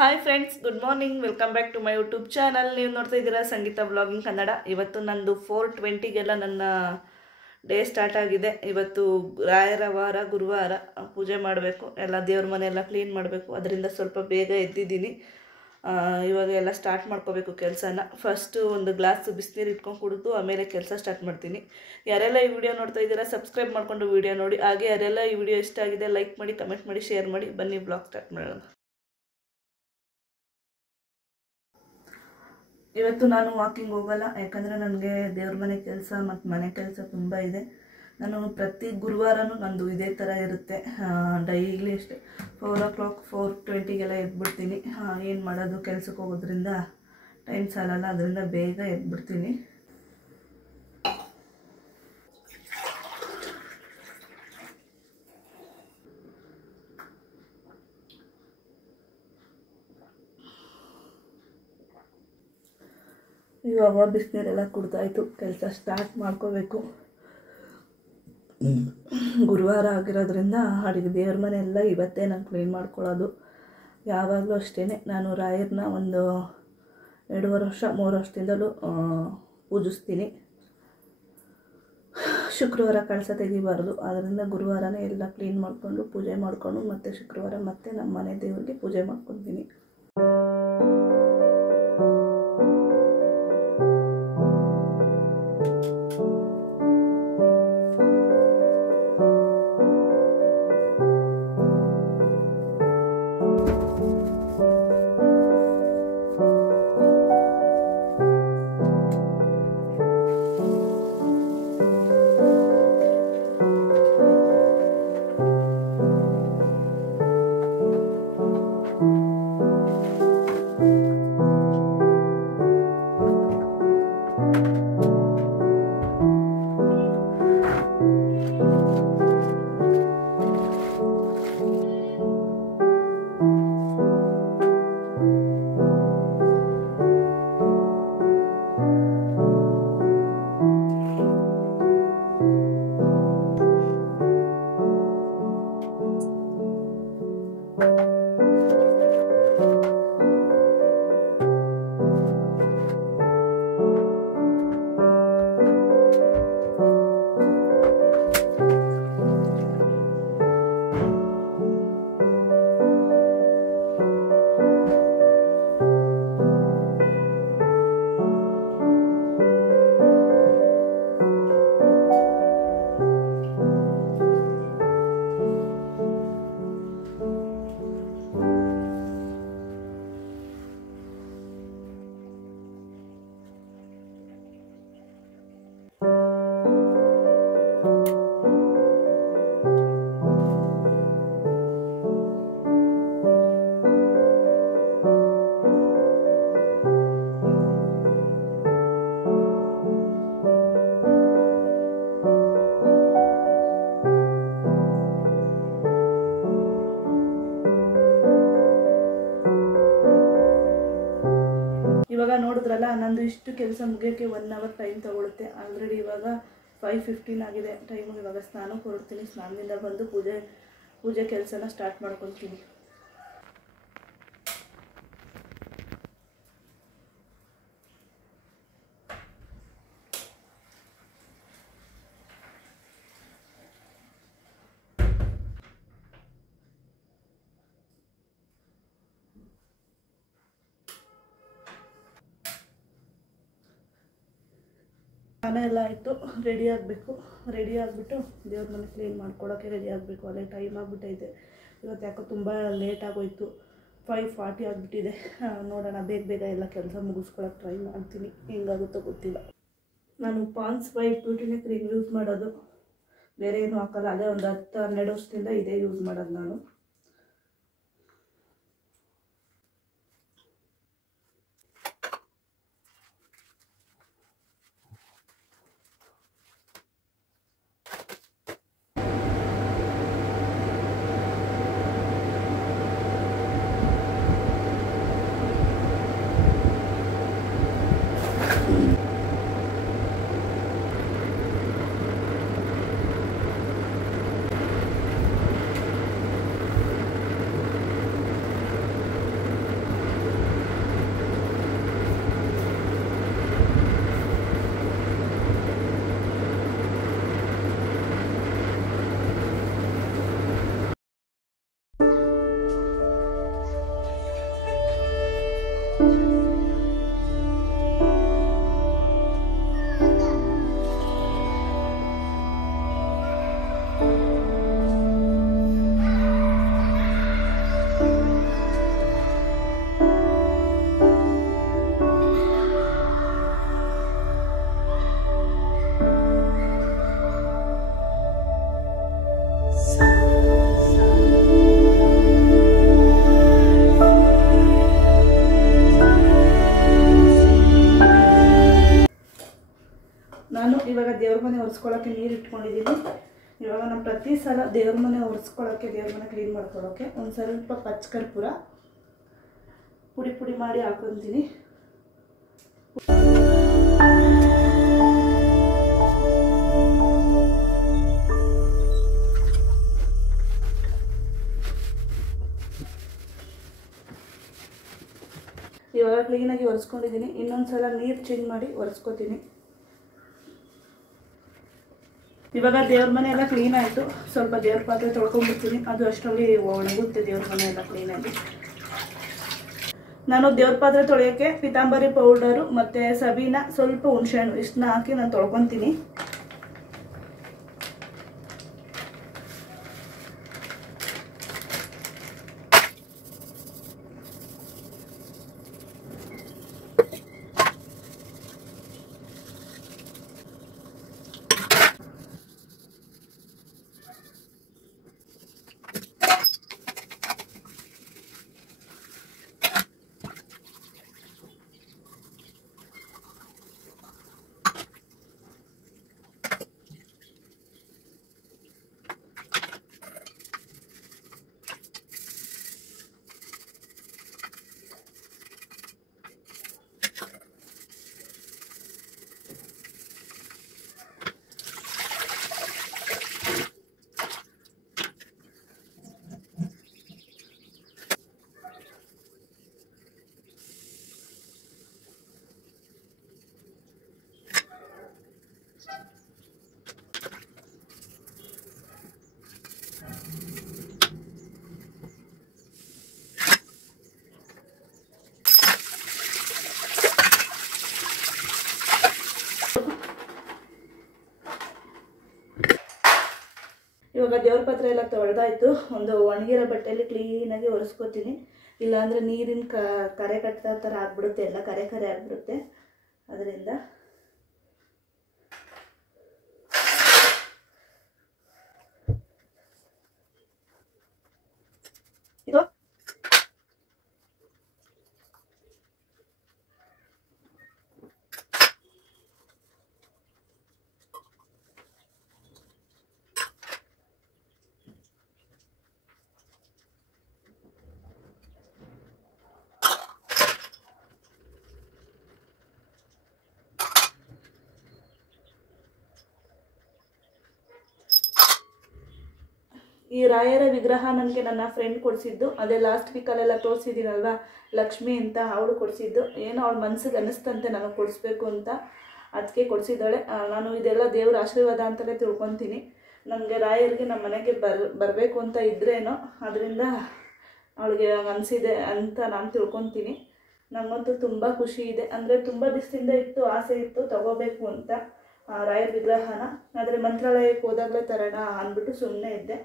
Hi friends, good morning. Welcome back to my YouTube channel. ನೀವು ನೋಡ್ತಾ ಇದ್ದೀರಾ ಸಂಗೀತ blogging Kannada. ಇವತ್ತು ನಂದು 4:20ಗೆಲ್ಲ ನನ್ನ ಡೇ ಸ್ಟಾರ್ಟ್ ಆಗಿದೆ. ಇವತ್ತು ರಾಯರ ವಾರ, ಗುರುವಾರ, ಪೂಜೆ ಮಾಡಬೇಕು, ಎಲ್ಲ ದೇವ್ರ ಮನೆಯೆಲ್ಲ ಕ್ಲೀನ್ ಮಾಡಬೇಕು. ಅದರಿಂದ ಸ್ವಲ್ಪ ಬೇಗ ಎದ್ದಿದ್ದೀನಿ. ಇವಾಗ ಎಲ್ಲ ಸ್ಟಾರ್ಟ್ ಮಾಡ್ಕೋಬೇಕು ಕೆಲಸನ. ಫಸ್ಟು ಒಂದು ಗ್ಲಾಸ್ ಬಿಸಿನೀರು ಇಟ್ಕೊಂಡು ಕುಡಿದು ಆಮೇಲೆ ಕೆಲಸ ಸ್ಟಾರ್ಟ್ ಮಾಡ್ತೀನಿ. ಯಾರೆಲ್ಲ ಈ ವಿಡಿಯೋ ನೋಡ್ತಾ ಇದ್ದೀರಾ ಸಬ್ಸ್ಕ್ರೈಬ್ ಮಾಡಿಕೊಂಡು ವಿಡಿಯೋ ನೋಡಿ. ಹಾಗೆ ಯಾರೆಲ್ಲ ಈ ವಿಡಿಯೋ ಇಷ್ಟ ಆಗಿದೆ ಲೈಕ್ ಮಾಡಿ, ಕಮೆಂಟ್ ಮಾಡಿ, ಶೇರ್ ಮಾಡಿ. ಬನ್ನಿ ಬ್ಲಾಗ್ ಸ್ಟಾರ್ಟ್ ಮಾಡೋಣ. ಇವತ್ತು ನಾನು ವಾಕಿಂಗ್ ಹೋಗಲ್ಲ, ಯಾಕಂದರೆ ನನಗೆ ದೇವ್ರ ಮನೆ ಕೆಲಸ ಮತ್ತು ಮನೆ ಕೆಲಸ ತುಂಬ ಇದೆ. ನಾನು ಪ್ರತಿ ಗುರುವಾರನೂ ನಂದು ಇದೇ ಥರ ಇರುತ್ತೆ. ಡೈಲಿ ಅಷ್ಟೇ 4 o'clock 4:20ಗೆಲ್ಲ ಎದ್ಬಿಡ್ತೀನಿ. ಏನು ಮಾಡೋದು, ಕೆಲಸಕ್ಕೆ ಹೋಗೋದ್ರಿಂದ ಟೈಮ್ ಸಾಲಲ್ಲ, ಅದರಿಂದ ಬೇಗ ಎದ್ಬಿಡ್ತೀನಿ. ಇವಾಗ ಬಿಸಿನೀರೆಲ್ಲ ಕುಡ್ದಾಯ್ತು, ಕೆಲಸ ಸ್ಟಾರ್ಟ್ ಮಾಡ್ಕೋಬೇಕು. ಗುರುವಾರ ಆಗಿರೋದ್ರಿಂದ ಅಡುಗೆ ದೇವ್ರ ಮನೆ ಎಲ್ಲ ಇವತ್ತೇ ನಾನು ಕ್ಲೀನ್ ಮಾಡ್ಕೊಳ್ಳೋದು. ಯಾವಾಗಲೂ ಅಷ್ಟೇ, ನಾನು ರಾಯರನ್ನ ಒಂದು 2.5 ವರ್ಷ 3 ವರ್ಷದಿಂದಲೂ ಪೂಜಿಸ್ತೀನಿ. ಶುಕ್ರವಾರ ಕಳಸ ತೆಗಿಬಾರ್ದು, ಆದ್ದರಿಂದ ಗುರುವಾರನೇ ಎಲ್ಲ ಕ್ಲೀನ್ ಮಾಡಿಕೊಂಡು ಪೂಜೆ ಮಾಡಿಕೊಂಡು ಮತ್ತು ಶುಕ್ರವಾರ ಮತ್ತೆ ನಮ್ಮ ಮನೆ ದೇವರಿಗೆ ಪೂಜೆ ಮಾಡ್ಕೊತೀನಿ. ಇವಾಗ ನೋಡಿದ್ರಲ್ಲ, ನಂದು ಇಷ್ಟು ಕೆಲಸ ಮುಗಿಯೋಕ್ಕೆ 1 hour ಟೈಮ್ ತೊಗೊಳುತ್ತೆ. ಆಲ್ರೆಡಿ ಇವಾಗ 5:15 ಆಗಿದೆ ಟೈಮು. ಇವಾಗ ಸ್ನಾನಕ್ಕೆ ಹೊರಡ್ತೀನಿ. ಸ್ನಾನದಿಂದ ಬಂದು ಪೂಜೆ ಕೆಲಸನ ಸ್ಟಾರ್ಟ್ ಮಾಡ್ಕೊತೀನಿ. ಸ್ನಾನ ಎಲ್ಲ ಆಯಿತು, ರೆಡಿ ಆಗಬೇಕು. ರೆಡಿ ಆಗಿಬಿಟ್ಟು ದೇವ್ರ ಮನೆ ಕ್ಲೀನ್ ಮಾಡ್ಕೊಳ್ಳೋಕ್ಕೆ ರೆಡಿ ಆಗಬೇಕು. ಅಲ್ಲೇ ಟೈಮ್ ಆಗಿಬಿಟ್ಟೈತೆ. ಇವತ್ತು ಯಾಕೋ ತುಂಬ ಲೇಟ್ ಆಗೋಯ್ತು. 5:40 ಆಗಿಬಿಟ್ಟಿದೆ. ನೋಡೋಣ, ಬೇಗ ಎಲ್ಲ ಕೆಲಸ ಮುಗಿಸ್ಕೊಳ್ಳೋಕೆ ಟ್ರೈ ಮಾಡ್ತೀನಿ. ಹೆಂಗಾಗುತ್ತೋ ಗೊತ್ತಿಲ್ಲ. ನಾನು ಪಾನ್ಸ್ ವೈಟ್ ಬ್ಯೂಟಿನೇ ಕ್ರೀಮ್ ಯೂಸ್ ಮಾಡೋದು, ಬೇರೆ ಏನೂ ಹಾಕೋಲ್ಲ. ಅದೇ ಒಂದು 10-12 ವರ್ಷದಿಂದ ಇದೇ ಯೂಸ್ ಮಾಡೋದು ನಾನು. ಒರೆಸ್ಕೊಳ್ಳೋಕ್ಕೆ ನೀರು ಇಟ್ಕೊಂಡಿದ್ದೀನಿ. ಇವಾಗ ನಾನು ಪ್ರತಿ ಸಲ ದೇವ್ರ ಮನೆ ಒರೆಸ್ಕೊಳ್ಳೋಕ್ಕೆ, ದೇವ್ರ ಮನೆ ಕ್ಲೀನ್ ಮಾಡ್ಕೊಳ್ಳೋಕ್ಕೆ ಒಂದು ಸ್ವಲ್ಪ ಪಚ್ಚಕರ್ಪೂರ ಪುಡಿ ಪುಡಿ ಮಾಡಿ ಹಾಕೊತೀನಿ. ಇವಾಗ ಕ್ಲೀನಾಗಿ ಒರೆಸ್ಕೊಂಡಿದ್ದೀನಿ. ಇನ್ನೊಂದು ಸಲ ನೀರು ಚೇಂಜ್ ಮಾಡಿ ಒರೆಸ್ಕೊತೀನಿ. ಇವಾಗ ದೇವ್ರ ಮನೆ ಎಲ್ಲ ಕ್ಲೀನ್ ಆಯಿತು. ಸ್ವಲ್ಪ ದೇವ್ರ ಪಾತ್ರೆ ತೊಳ್ಕೊಂಡ್ಬಿಡ್ತೀನಿ, ಅದು ಅಷ್ಟರಲ್ಲಿ ಒಣಗುತ್ತೆ ದೇವ್ರ ಮನೆ ಎಲ್ಲ ಕ್ಲೀನಾಗಿ. ನಾನು ದೇವ್ರ ಪಾತ್ರೆ ತೊಳೆಯೋಕ್ಕೆ ಪಿತಾಂಬರಿ ಪೌಡರು ಮತ್ತು ಸಬೀನಾ, ಸ್ವಲ್ಪ ಹುಣಸೆಹಣ್ಣು ಇಷ್ಟನ್ನ ಹಾಕಿ ನಾನು ತೊಳ್ಕೊತೀನಿ. ಇವಾಗ ದೇವ್ರ ಪಾತ್ರೆ ಎಲ್ಲ ತೊಳೆದಾಯ್ತು. ಒಂದು ಒಣಗಿರೋ ಬಟ್ಟೆಯಲ್ಲಿ ಕ್ಲೀನಾಗಿ ಒರೆಸ್ಕೊತೀನಿ. ಇಲ್ಲಾಂದರೆ ನೀರಿನ ಕರೆ ಕಟ್ಟೋ ಥರ ಆಗ್ಬಿಡುತ್ತೆ, ಎಲ್ಲ ಕರೆ ಕರೆ ಆಗಿಬಿಡುತ್ತೆ. ಅದರಿಂದ ಇದು ಈ ರಾಯರ ವಿಗ್ರಹ ನನಗೆ ನನ್ನ ಫ್ರೆಂಡ್ ಕೊಡಿಸಿದ್ದು. ಅದೇ ಲಾಸ್ಟ್ ವೀಕಲ್ಲೆಲ್ಲ ತೋರಿಸಿದ್ದೀನಲ್ವ, ಲಕ್ಷ್ಮಿ ಅಂತ, ಅವಳು ಕೊಡಿಸಿದ್ದು. ಏನೋ ಅವಳ ಮನಸ್ಸಿಗೆ ಅನ್ನಿಸ್ತಂತೆ ನನಗೆ ಕೊಡಿಸ್ಬೇಕು ಅಂತ, ಅದಕ್ಕೆ ಕೊಡಿಸಿದ್ದಾಳೆ. ನಾನು ಇದೆಲ್ಲ ದೇವರ ಆಶೀರ್ವಾದ ಅಂತಲೇ ತಿಳ್ಕೊತೀನಿ. ನನಗೆ ರಾಯರಿಗೆ ನಮ್ಮ ಮನೆಗೆ ಬರಬೇಕು ಅಂತ ಇದ್ರೇನೋ, ಅದರಿಂದ ಅವಳಿಗೆ ಅನಿಸಿದೆ ಅಂತ ನಾನು ತಿಳ್ಕೊತೀನಿ. ನನಗಂತೂ ತುಂಬ ಖುಷಿ ಇದೆ. ಅಂದರೆ ತುಂಬ ದಿವಸದಿಂದ ಇತ್ತು, ಆಸೆ ಇತ್ತು ತಗೋಬೇಕು ಅಂತ ರಾಯರ ವಿಗ್ರಹನ. ಆದರೆ ಮಂತ್ರಾಲಯಕ್ಕೆ ಹೋದಾಗಲೇ ತರೋಣ ಅಂದ್ಬಿಟ್ಟು ಸುಮ್ಮನೆ ಇದ್ದೆ.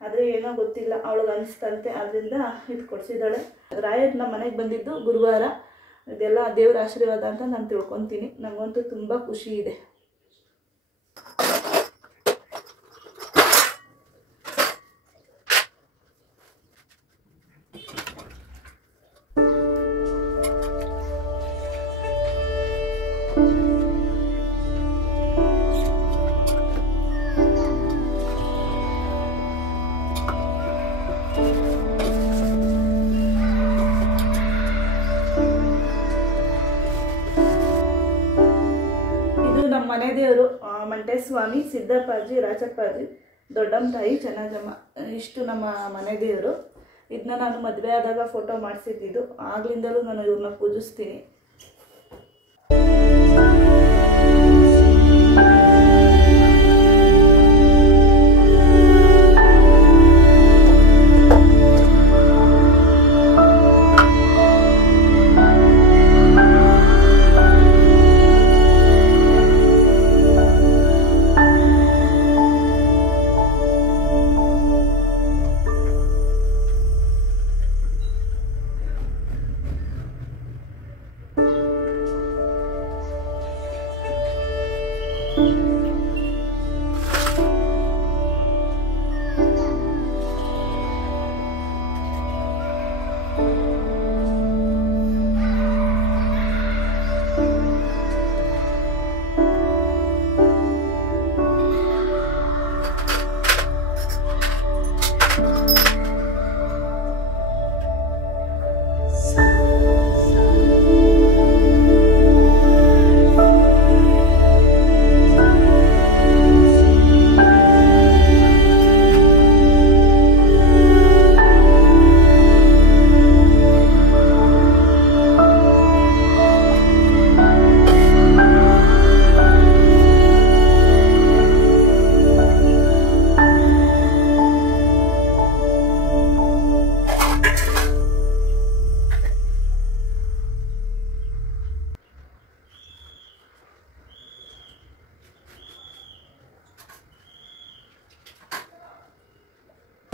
ಆದರೆ ಏನೋ ಗೊತ್ತಿಲ್ಲ, ಅವಳಿಗೆ ಅನಿಸ್ತಂತೆ, ಅದರಿಂದ ಇದು ಕೊಡಿಸಿದ್ದಾಳೆ. ರಾಯರ್ ನಮ್ಮ ಮನೆಗೆ ಬಂದಿದ್ದು ಗುರುವಾರ. ಇದೆಲ್ಲ ದೇವರ ಆಶೀರ್ವಾದ ಅಂತ ನಾನು ತಿಳ್ಕೊತೀನಿ. ನನಗಂತೂ ತುಂಬ ಖುಷಿ ಇದೆ. ನಮ್ಮ ಮನೆ ದೇವರು ಮಂಟೇಸ್ವಾಮಿ, ಸಿದ್ದಪ್ಪಾಜಿ, ರಾಚಪ್ಪಾಜಿ, ದೊಡ್ಡಮ್ಮ ತಾಯಿ, ಚೆನ್ನಜಮ್ಮ, ಇಷ್ಟು ನಮ್ಮ ಮನೆ ದೇವರು. ಇದನ್ನ ನಾನು ಮದುವೆ ಆದಾಗ ಫೋಟೋ ಮಾಡಿಸಿದ್ದು. ಆಗ್ಲಿಂದಲೂ ನಾನು ಇವ್ರನ್ನ ಪೂಜಿಸ್ತೀನಿ.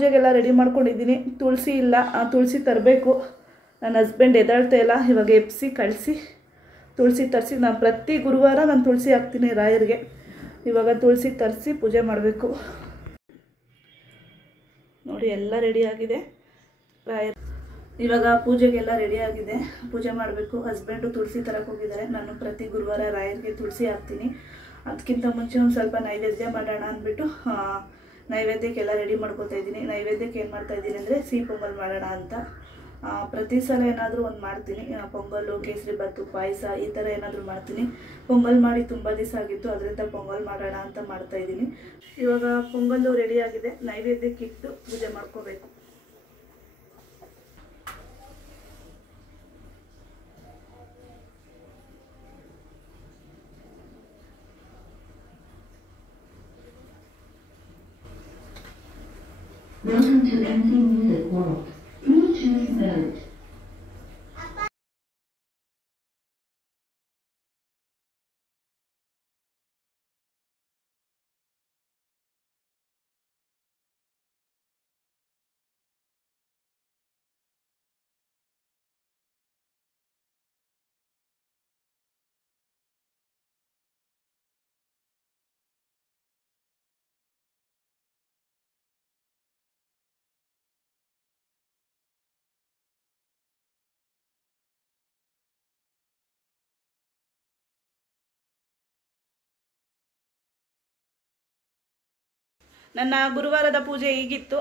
ಪೂಜೆಗೆಲ್ಲ ರೆಡಿ ಮಾಡ್ಕೊಂಡಿದ್ದೀನಿ. ತುಳಸಿ ಇಲ್ಲ, ತುಳಸಿ ತರಬೇಕು. ನನ್ನ ಹಸ್ಬೆಂಡ್ ಎದ್ದಾಳ್ತಾ ಇಲ್ಲ, ಇವಾಗ ಎಪ್ಸಿ ಕಳಿಸಿ ತುಳಸಿ ತರಿಸಿ. ನಾನು ಪ್ರತಿ ಗುರುವಾರ ನಾನು ತುಳಸಿ ಹಾಕ್ತೀನಿ ರಾಯರಿಗೆ. ಇವಾಗ ತುಳಸಿ ತರಿಸಿ ಪೂಜೆ ಮಾಡಬೇಕು. ನೋಡಿ ಎಲ್ಲ ರೆಡಿಯಾಗಿದೆ. ರಾಯರ್ ಇವಾಗ ಪೂಜೆಗೆಲ್ಲ ರೆಡಿಯಾಗಿದೆ, ಪೂಜೆ ಮಾಡಬೇಕು. ಹಸ್ಬೆಂಡು ತುಳಸಿ ತರಕ್ಕೆ ಹೋಗಿದ್ದಾರೆ. ನಾನು ಪ್ರತಿ ಗುರುವಾರ ರಾಯರಿಗೆ ತುಳಸಿ ಹಾಕ್ತೀನಿ. ಅದಕ್ಕಿಂತ ಮುಂಚೆ ಒಂದು ಸ್ವಲ್ಪ ನೈವೇದ್ಯ ಮಾಡೋಣ ಅಂದ್ಬಿಟ್ಟು ನೈವೇದ್ಯಕ್ಕೆಲ್ಲ ರೆಡಿ ಮಾಡ್ಕೊತಾ ಇದ್ದೀನಿ. ನೈವೇದ್ಯಕ್ಕೆ ಏನು ಮಾಡ್ತಾಯಿದ್ದೀನಿ ಅಂದರೆ ಸಿಹಿ ಪೊಂಗಲ್ ಮಾಡೋಣ ಅಂತ. ಪ್ರತಿ ಸಲ ಏನಾದರೂ ಒಂದು ಮಾಡ್ತೀನಿ. ಪೊಂಗಲ್ಲು, ಕೇಸರಿ ಬಾತು, ಪಾಯಸ ಈ ಥರ ಏನಾದರೂ ಮಾಡ್ತೀನಿ. ಪೊಂಗಲ್ ಮಾಡಿ ತುಂಬ ದಿವಸ ಆಗಿತ್ತು, ಅದರಿಂದ ಪೊಂಗಲ್ ಮಾಡೋಣ ಅಂತ ಮಾಡ್ತಾಯಿದ್ದೀನಿ. ಇವಾಗ ಪೊಂಗಲ್ಲು ರೆಡಿಯಾಗಿದೆ, ನೈವೇದ್ಯಕ್ಕೆ ಇಟ್ಟು ಪೂಜೆ ಮಾಡ್ಕೋಬೇಕು. Welcome to NC Music World. Bluetooth mode. ನನ್ನ ಗುರುವಾರದ ಪೂಜೆ ಹೀಗಿತ್ತು.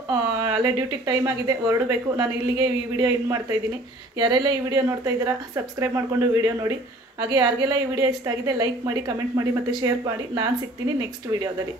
ಅಲ್ಲೇ ಡ್ಯೂಟಿಗೆ ಟೈಮ್ ಆಗಿದೆ, ಹೊರಡಬೇಕು. ನಾನು ಇಲ್ಲಿಗೆ ಈ ವಿಡಿಯೋ ಎಂಡ್ ಮಾಡ್ತಾ ಇದ್ದೀನಿ. ಯಾರೆಲ್ಲ ಈ ವಿಡಿಯೋ ನೋಡ್ತಾ ಇದ್ದೀರಾ ಸಬ್ಸ್ಕ್ರೈಬ್ ಮಾಡಿಕೊಂಡು ವಿಡಿಯೋ ನೋಡಿ. ಹಾಗೆ ಯಾರಿಗೆಲ್ಲ ಈ ವಿಡಿಯೋ ಇಷ್ಟ ಆಗಿದೆ ಲೈಕ್ ಮಾಡಿ, ಕಮೆಂಟ್ ಮಾಡಿ ಮತ್ತು ಶೇರ್ ಮಾಡಿ. ನಾನು ಸಿಗ್ತೀನಿ ನೆಕ್ಸ್ಟ್ ವಿಡಿಯೋದಲ್ಲಿ.